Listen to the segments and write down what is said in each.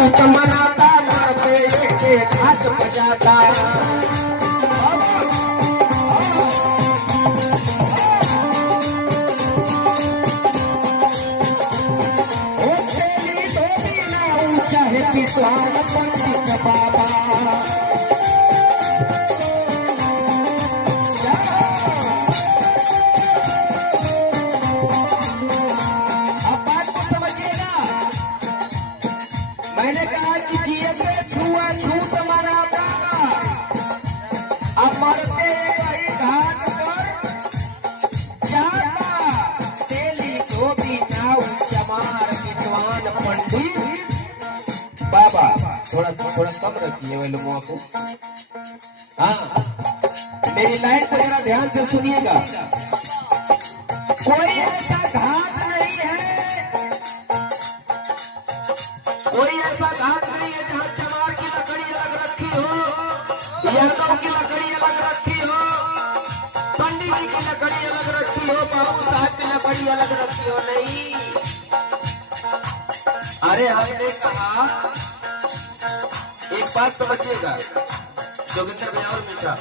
छूछूत मनाता मरते एक घाट बजाता। विद्वान पंडित बाबा अब बात को समझिएगा। मैंने कहा कि जिए पे छुआछूत मनाता, अब मरते वही घाट पर जाता। तेली धोबी नाव चमार विद्वान पंडित बाबा। थोड़ा थोड़ा कम रखिए वे लोगों को। हाँ, मेरी लाइन को जरा ध्यान से सुनिएगा। कोई ऐसा घाट नहीं है, कोई ऐसा घाट नहीं है जहाँ चमार की लकड़ी अलग रखी हो, यादव की लकड़ी अलग रखी हो, पंडित जी की लकड़ी अलग रखी हो, बाबू साहब की लकड़ी अलग रखी हो। नहीं, अरे हमने कहा एक बात समझिएगा जोगिंदर भैया और मीठा,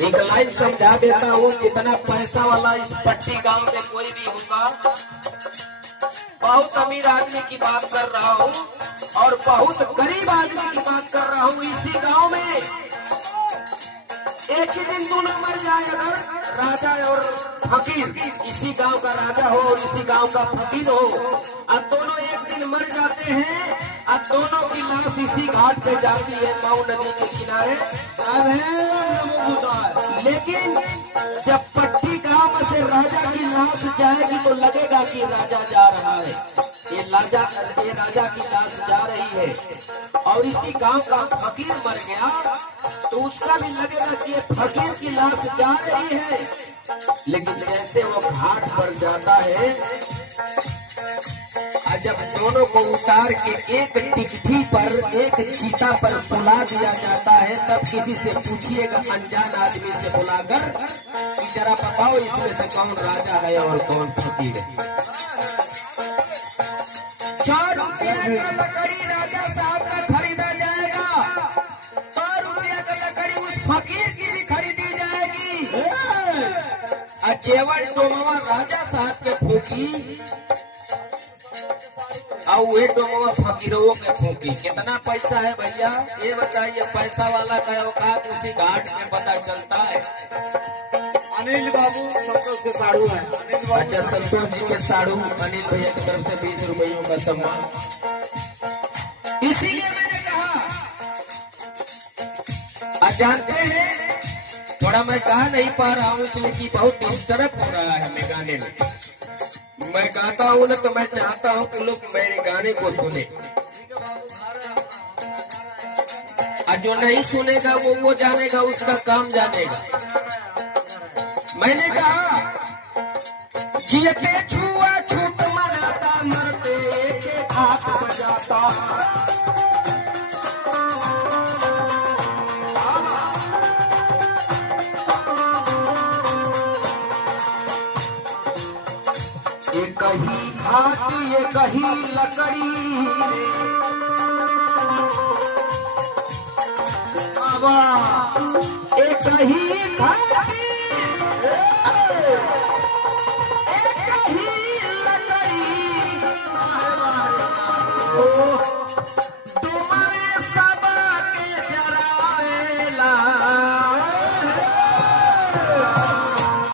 एक लाइन समझा देता हूँ। जितना पैसा वाला इस पट्टी गांव में कोई भी होगा, बहुत अमीर आदमी की बात कर रहा हूँ और बहुत गरीब आदमी की बात कर रहा हूँ। इसी गांव में एक ही दिन दोनों मर जाए, अगर राजा और फकीर, इसी गांव का राजा हो और इसी गांव का फकीर हो, अब दोनों एक दिन मर जाते हैं, अब दोनों की लाश इसी घाट पे जाती है, माऊ नदी के किनारे। लेकिन जब पट्टी गांव में से राजा की लाश जाएगी तो लगेगा कि राजा जा रहा है, ये राजा की लाश जा रही है। और इसी गांव का फकीर मर गया तो उसका भी लगेगा कि ये फकीर की लाश जा रही है। लेकिन जैसे वो घाट पर जाता है, जब दोनों को उतार के एक टिकठी पर, एक चीता पर सुला दिया जाता है, तब किसी से पूछिएगा अनजान आदमी से बुलाकर कि जरा बताओ इसमें से कौन राजा है और कौन फकीर है। 4 रुपया का लकड़ी राजा साहब का खरीदा जाएगा, 2 रुपया का लकड़ी उस फकीर की भी खरीदी जाएगी। जेवर डोमवा राजा साहब के फूकी और वे डोमवा फकीरों के फूकी। कितना पैसा है भैया ये बताइए। पैसा वाला का औकात उसी घाट में पता चलता है। अनिल बाबू संतोष के साड़ू है। अच्छा, संतोष जी के साड़ू अनिल भैया की तरफ से 20 रुपयों का सम्मान। इसीलिए मैंने कहा, जानते हैं थोड़ा मैं गा नहीं पा रहा हूँ इसलिए कि बहुत डिस्टर्ब हो रहा है हमें गाने में। मैं गाता हूँ ना तो मैं चाहता हूँ कि लोग मेरे गाने को सुने, और जो नहीं सुनेगा वो जानेगा, उसका काम जानेगा। मैंने कहा जियते छुआछूत मनाता, मरते एक घाट बजाता। एक ही घाट एक ही लकड़ी, बाबा एक ही घाट एक ही लकड़ी।